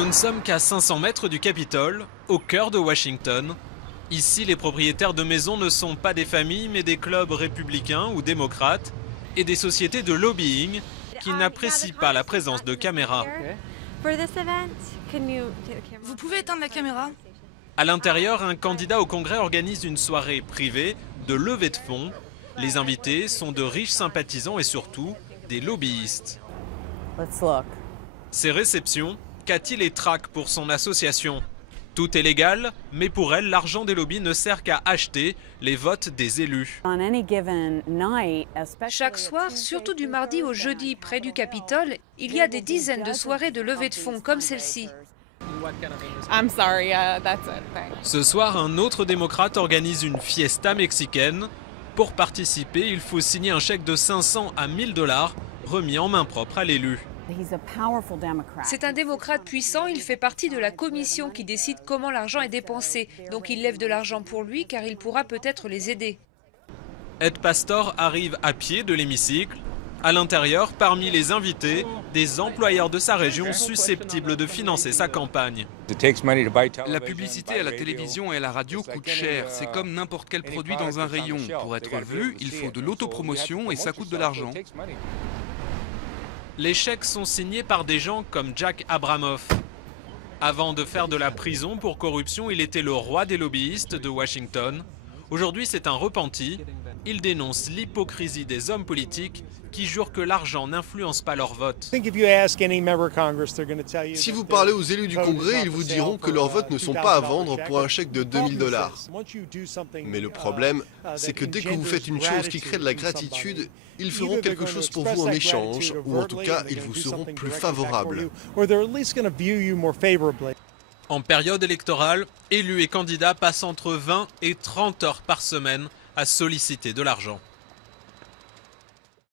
Nous ne sommes qu'à 500 mètres du Capitole, au cœur de Washington. Ici, les propriétaires de maisons ne sont pas des familles, mais des clubs républicains ou démocrates et des sociétés de lobbying qui n'apprécient pas la présence de caméras. Vous pouvez éteindre la caméra? À l'intérieur, un candidat au Congrès organise une soirée privée de levée de fonds. Les invités sont de riches sympathisants et surtout des lobbyistes. Ces réceptions, Cathy les traque pour son association. Tout est légal, mais pour elle, l'argent des lobbies ne sert qu'à acheter les votes des élus. Chaque soir, surtout du mardi au jeudi près du Capitole, il y a des dizaines de soirées de levée de fonds comme celle-ci. Ce soir, un autre démocrate organise une fiesta mexicaine. Pour participer, il faut signer un chèque de 500 à 1000 $ remis en main propre à l'élu. C'est un démocrate puissant, il fait partie de la commission qui décide comment l'argent est dépensé. Donc il lève de l'argent pour lui car il pourra peut-être les aider. Ed Pastor arrive à pied de l'hémicycle. À l'intérieur, parmi les invités, des employeurs de sa région susceptibles de financer sa campagne. La publicité à la télévision et à la radio coûte cher. C'est comme n'importe quel produit dans un rayon. Pour être vu, il faut de l'autopromotion et ça coûte de l'argent. Les chèques sont signés par des gens comme Jack Abramoff. Avant de faire de la prison pour corruption, il était le roi des lobbyistes de Washington. Aujourd'hui, c'est un repenti. Il dénonce l'hypocrisie des hommes politiques qui jurent que l'argent n'influence pas leur vote. Si vous parlez aux élus du Congrès, ils vous diront que leurs votes ne sont pas à vendre pour un chèque de 2000 $. Mais le problème, c'est que dès que vous faites une chose qui crée de la gratitude, ils feront quelque chose pour vous en échange, ou en tout cas, ils vous seront plus favorables. En période électorale, élus et candidats passent entre 20 et 30 heures par semaine à solliciter de l'argent.